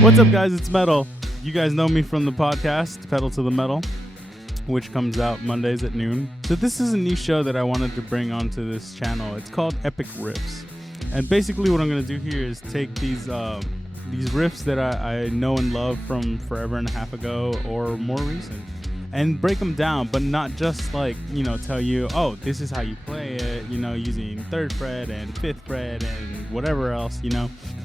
What's up, guys? It's Metal. You guys know me from the podcast, Pedal to the Metal, which comes out Mondays at noon. So this is a new show that I wanted to bring onto this channel. It's called Epic Riffs. And basically what I'm going to do here is take these riffs that I know and love from forever and a half ago or more recent, and break them down, but not just like, tell you, oh, this is how you play it, using 3rd fret and 5th fret and whatever else,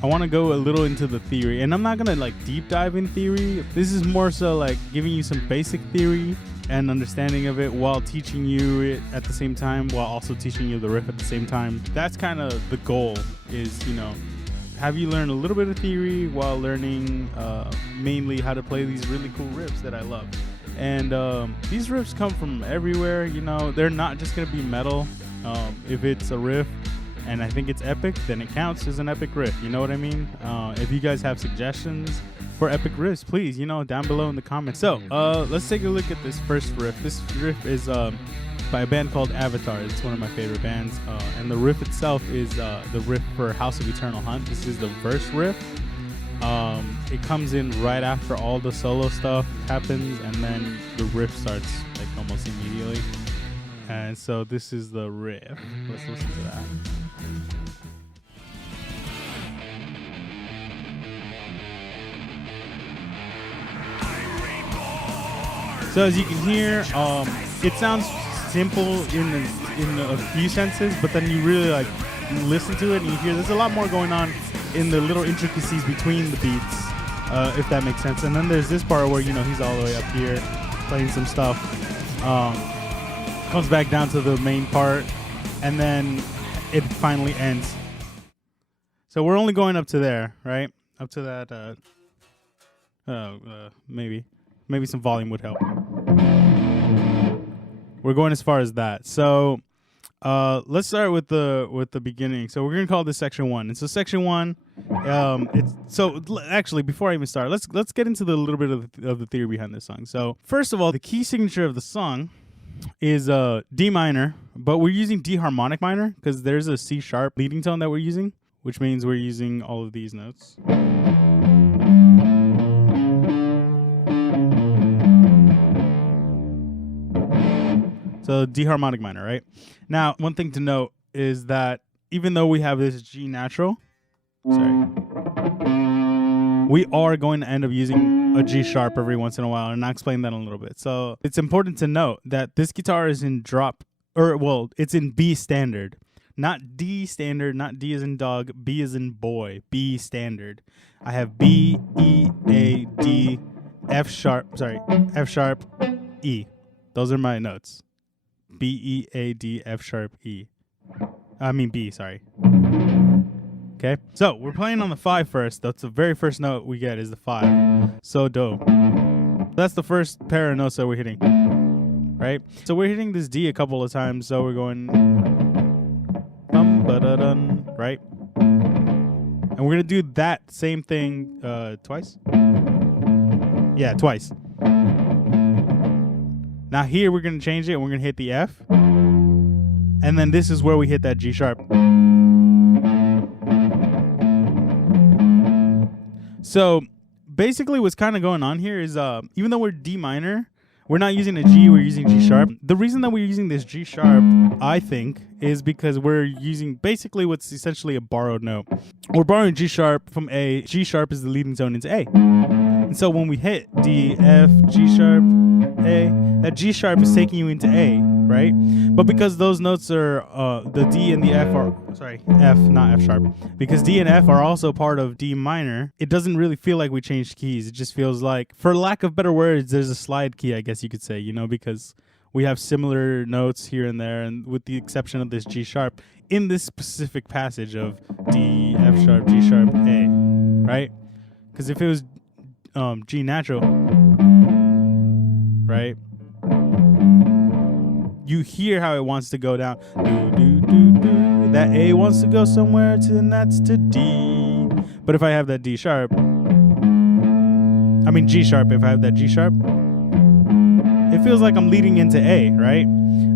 I want to go a little into the theory, and I'm not going to like deep dive in theory. This is more so like giving you some basic theory and understanding of it while teaching you it at the same time, while also teaching you the riff at the same time. That's kind of the goal, is, have you learn a little bit of theory while learning mainly how to play these really cool riffs that I love. And these riffs come from everywhere. They're not just going to be metal. If it's a riff and I think it's epic, then it counts as an epic riff. You know what I mean? If you guys have suggestions for epic riffs, please, down below in the comments. So let's take a look at this first riff. This riff is by a band called Aviles. It's one of my favorite bands. And the riff itself is the riff for House of Eternal Hunt. This is the verse riff. It comes in right after all the solo stuff happens, and then the riff starts like almost immediately. And so this is the riff. Let's listen to that. So as you can hear, it sounds simple in a few senses, but then you really like listen to it and you hear there's a lot more going on in the little intricacies between the beats, if that makes sense. And then there's this part where, he's all the way up here playing some stuff, comes back down to the main part, and then it finally ends. So we're only going up to there, right? Up to that, maybe some volume would help. We're going as far as that. So let's start with the beginning. So we're gonna call this section 1. And so section 1, actually before I even start, let's get into the little bit of the theory behind this song. So first of all, the key signature of the song is D minor, but we're using D harmonic minor because there's a C sharp leading tone that we're using, which means we're using all of these notes. So D harmonic minor, right? Now, one thing to note is that even though we have this G natural, we are going to end up using a G sharp every once in a while, and I'll explain that in a little bit. So it's important to note that this guitar is in it's in B standard, not D standard, not D as in dog, B as in boy, B standard. I have B, E, A, D, F sharp, E. Those are my notes. B, E, A, D, F sharp, E. B, sorry. Okay, so we're playing on the 5 first. That's the very first note we get is the 5. So do. That's the first pair of notes that we're hitting, right? So we're hitting this D a couple of times. So we're going bum ba da dun, right? And we're gonna do that same thing twice. Yeah, twice. Now here we're going to change it and we're going to hit the F. And then this is where we hit that G sharp. So basically what's kind of going on here is even though we're D minor, we're not using a G, we're using G sharp. The reason that we're using this G sharp, I think, is because we're using basically what's essentially a borrowed note. We're borrowing G sharp from A. G sharp is the leading tone into A. And so when we hit D, F, G sharp, A, that G sharp is taking you into A, right? But because those notes are, the D and the F are, F, not F sharp. Because D and F are also part of D minor, it doesn't really feel like we changed keys. It just feels like, for lack of better words, there's a slide key, I guess you could say, because we have similar notes here and there, and with the exception of this G sharp, in this specific passage of D, F sharp, G sharp, A, right? Because if it was G natural, right? You hear how it wants to go down. Do, do, do, do. That A wants to go somewhere, and that's to D. But if I have that G sharp, if I have that G sharp, it feels like I'm leading into A, right?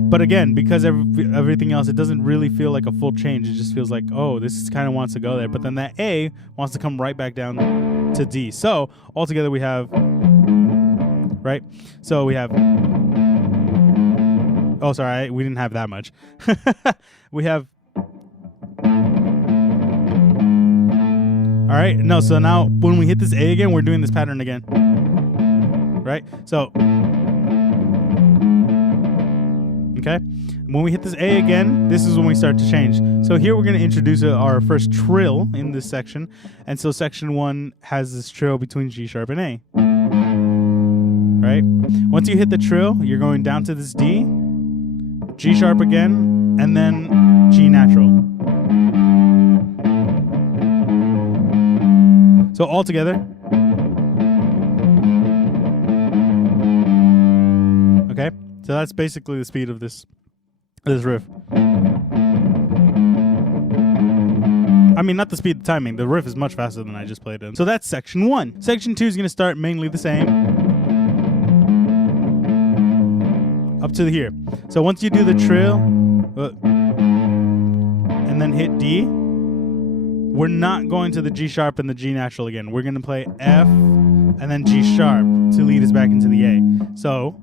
But again, because everything else, it doesn't really feel like a full change. It just feels like, oh, this kind of wants to go there. But then that A wants to come right back down to D. So altogether we have, right? So we have, oh, sorry, we didn't have that much. We have, all right, no, so now when we hit this A again, we're doing this pattern again, right? So, okay, when we hit this A again, this is when we start to change. So here we're going to introduce our first trill in this section, and so section 1 has this trill between G sharp and A, right? Once you hit the trill, you're going down to this D, G sharp again, and then G natural. So all together. Okay, so that's basically the speed of this riff. I mean, not the speed, the timing. The riff is much faster than I just played it. So that's section 1. Section 2 is going to start mainly the same. Up to here. So once you do the trill, and then hit D, we're not going to the G sharp and the G natural again. We're going to play F and then G sharp to lead us back into the A. So,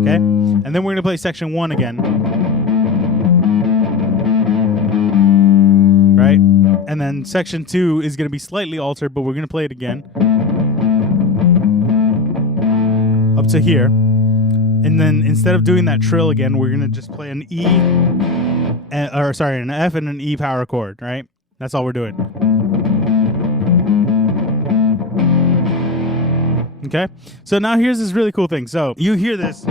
okay, and then we're going to play section 1 again, right? And then section 2 is going to be slightly altered, but we're going to play it again up to here. And then instead of doing that trill again, we're going to just play an E, an F and an E power chord, right? That's all we're doing. Okay? So now here's this really cool thing. So you hear this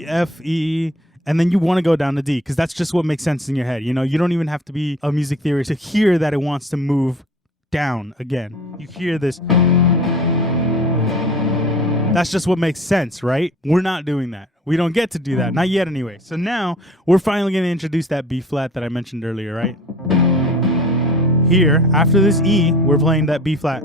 F, E, and then you want to go down to D because that's just what makes sense in your head. You know, you don't even have to be a music theorist to hear that it wants to move down again. You hear this. That's just what makes sense, right? We're not doing that. We don't get to do that. Not yet anyway. So now we're finally going to introduce that B flat that I mentioned earlier, right? Here, after this E, we're playing that B flat.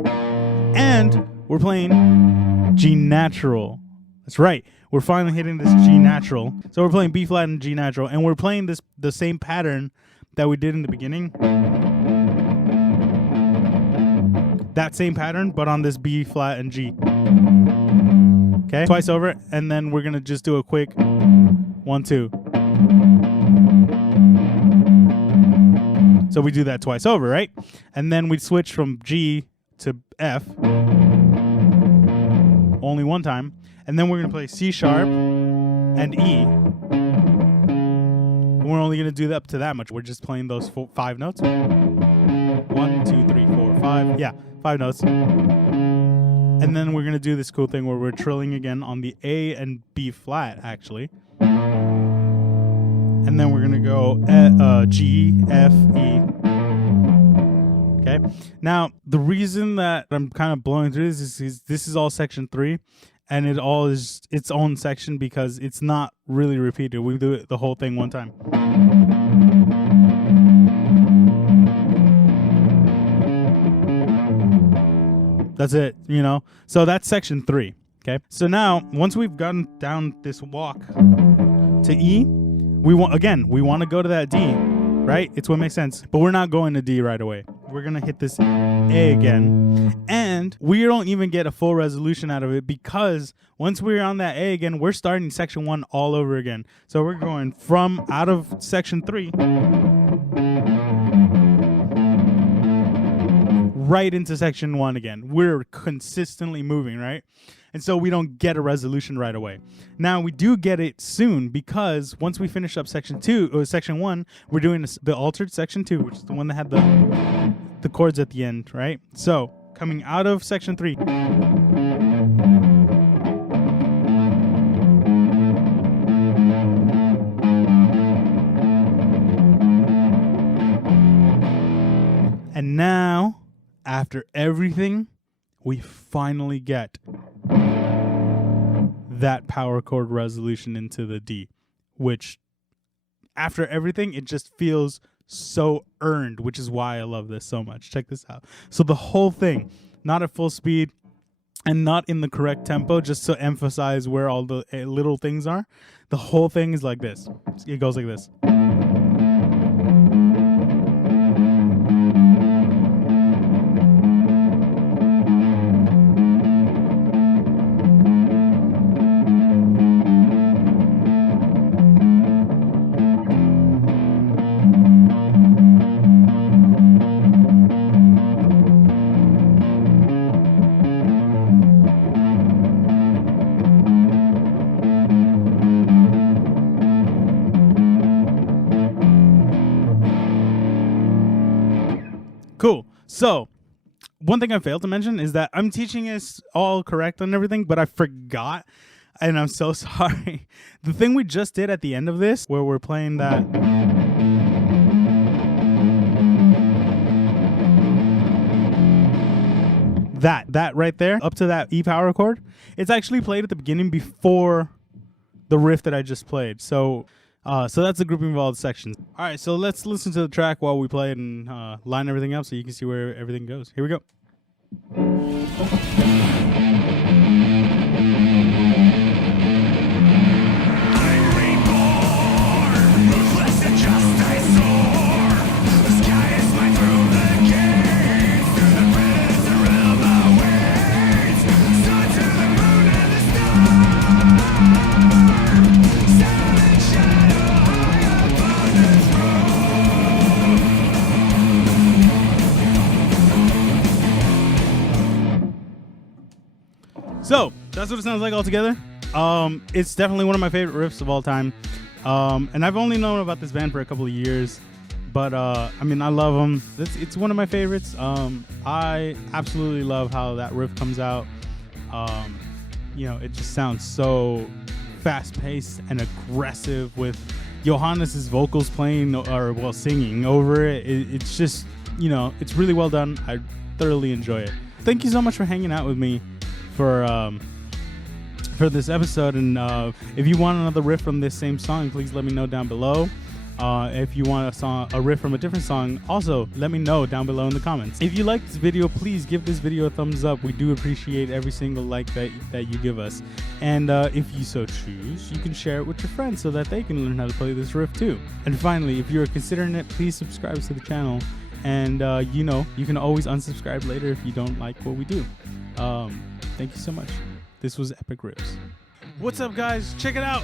And we're playing G natural. That's right. We're finally hitting this G natural. So we're playing B flat and G natural. And we're playing the same pattern that we did in the beginning. That same pattern, but on this B flat and G. Okay, twice over, and then we're gonna just do a quick 1, 2. So we do that twice over, right? And then we switch from G to F only one time, and then we're gonna play C sharp and E. And we're only gonna do that up to that much. We're just playing those 5 notes. 1, 2, 3, 4, 5. Yeah, 5 notes. And then we're going to do this cool thing where we're trilling again on the A and B flat, actually. And then we're going to go G, F, E. Okay? Now, the reason that I'm kind of blowing through this is this is all section 3. And it all is its own section because it's not really repeated. We do it the whole thing one time. That's it, you know? So that's section 3, okay? So now, once we've gotten down this walk to E, we want to go to that D, right? It's what makes sense. But we're not going to D right away. We're going to hit this A again. And we don't even get a full resolution out of it because once we're on that A again, we're starting section 1 all over again. So we're going from out of section 3 right into section 1 again. We're consistently moving, right? And so we don't get a resolution right away. Now we do get it soon because once we finish up section 1, we're doing the altered section 2, which is the one that had the chords at the end, right? So coming out of section 3. And now, after everything, we finally get that power chord resolution into the D, which after everything, it just feels so earned, which is why I love this so much. Check this out. So the whole thing, not at full speed and not in the correct tempo, just to emphasize where all the little things are. The whole thing is like this. It goes like this. Cool. So one thing I failed to mention is that I'm teaching us all correct and everything, but I forgot, and I'm so sorry. The thing we just did at the end of this, where we're playing that. That right there, up to that E power chord, it's actually played at the beginning before the riff that I just played. So that's the grouping of all the sections. All right, so let's listen to the track while we play it and line everything up so you can see where everything goes. Here we go. So that's what it sounds like all together. It's definitely one of my favorite riffs of all time. And I've only known about this band for a couple of years, but I mean, I love them. It's one of my favorites. I absolutely love how that riff comes out. It just sounds so fast-paced and aggressive with Johannes's vocals playing or singing over it. It's just, it's really well done. I thoroughly enjoy it. Thank you so much for hanging out with me for this episode, and if you want another riff from this same song, please let me know down below. If you want a riff from a different song, also let me know down below in the comments. If you like this video, please give this video a thumbs up. We do appreciate every single like that you give us, and if you so choose, you can share it with your friends so that they can learn how to play this riff too. And finally, if you're considering it, please subscribe to the channel, and you can always unsubscribe later if you don't like what we do. Thank you so much. This was Epic Riffs. What's up, guys? Check it out.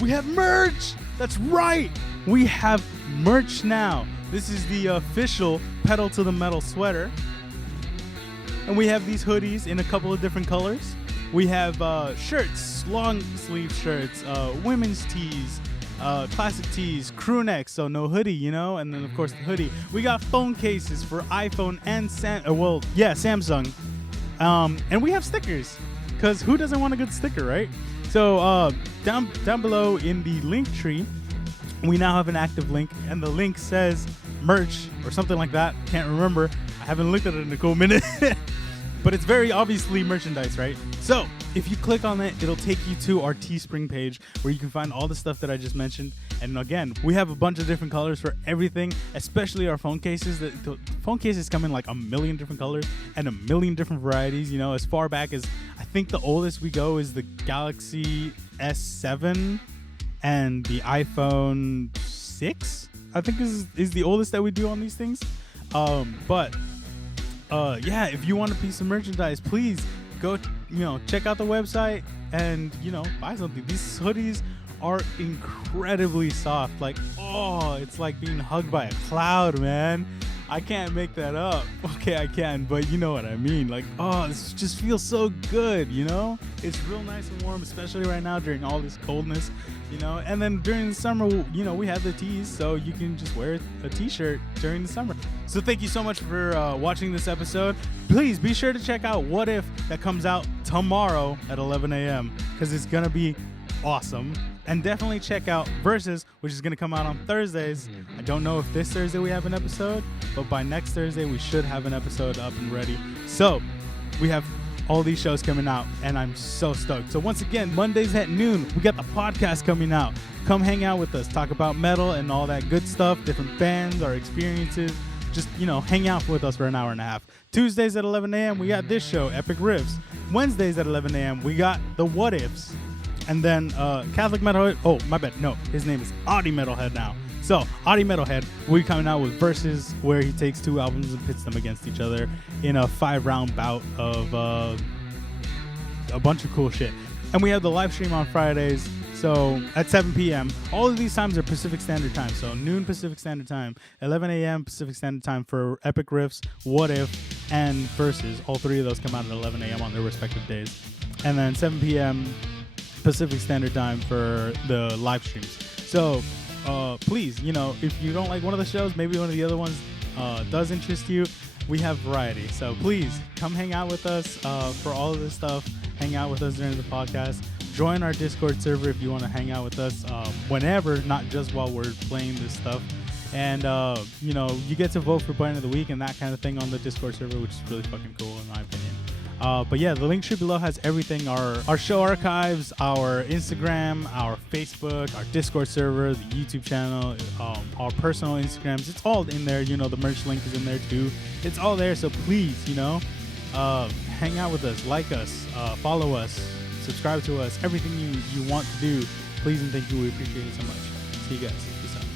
We have merch. That's right. We have merch now. This is the official Pedal to the Metal sweater. And we have these hoodies in a couple of different colors. We have shirts, long sleeve shirts, women's tees, classic tees, crew necks, so no hoodie, and then of course the hoodie. We got phone cases for iPhone and Samsung. And we have stickers, because who doesn't want a good sticker, right? So down below in the link tree, we now have an active link, and the link says merch or something like that. Can't remember. I haven't looked at it in a cool minute. But it's very obviously merchandise, right? So if you click on it, it'll take you to our Teespring page where you can find all the stuff that I just mentioned. And again, we have a bunch of different colors for everything, especially our phone cases. The phone cases come in like a million different colors and a million different varieties. As far back as I think the oldest we go is the Galaxy S7 and the iPhone 6. I think is the oldest that we do on these things. If you want a piece of merchandise, please go, check out the website and, buy something. These hoodies are incredibly soft. It's like being hugged by a cloud, man. I can't make that up. Okay, I can, but you know what I mean. This just feels so good, It's real nice and warm, especially right now during all this coldness, And then during the summer, we have the tees, so you can just wear a t-shirt during the summer. So thank you so much for watching this episode. Please be sure to check out What If, that comes out tomorrow at 11 a.m. because it's going to be awesome. And definitely check out Versus, which is going to come out on Thursdays. I don't know if this Thursday we have an episode, but by next Thursday we should have an episode up and ready. So we have all these shows coming out, and I'm so stoked. So once again, Mondays at noon, we got the podcast coming out. Come hang out with us, talk about metal and all that good stuff, different bands, our experiences. Just, hang out with us for an hour and a half. Tuesdays at 11 a.m., we got this show, Epic Riffs. Wednesdays at 11 a.m., we got the What Ifs. And then Catholic Metalhead. Oh, my bad. No, his name is Autiemtlhd now. So, Autiemtlhd, we're coming out with Versus, where he takes two albums and pits them against each other in a 5-round bout of a bunch of cool shit. And we have the live stream on Fridays, so at 7 p.m. All of these times are Pacific Standard Time, so noon Pacific Standard Time, 11 a.m. Pacific Standard Time for Epic Riffs, What If, and Versus. All three of those come out at 11 a.m. on their respective days. And then 7 p.m. Pacific Standard Time for the live streams. So please, if you don't like one of the shows, maybe one of the other ones does interest you, we have variety. So please come hang out with us for all of this stuff. Hang out with us during the podcast. Join our Discord server if you want to hang out with us whenever, not just while we're playing this stuff. And, you get to vote for Button of the Week and that kind of thing on the Discord server, which is really fucking cool in my opinion. But yeah, the link tree below has everything, our show archives, our Instagram, our Facebook, our Discord server, the YouTube channel, our personal Instagrams. It's all in there. The merch link is in there too. It's all there. So please, hang out with us, like us, follow us, subscribe to us, everything you want to do. Please and thank you. We appreciate it so much. See you guys. Peace out.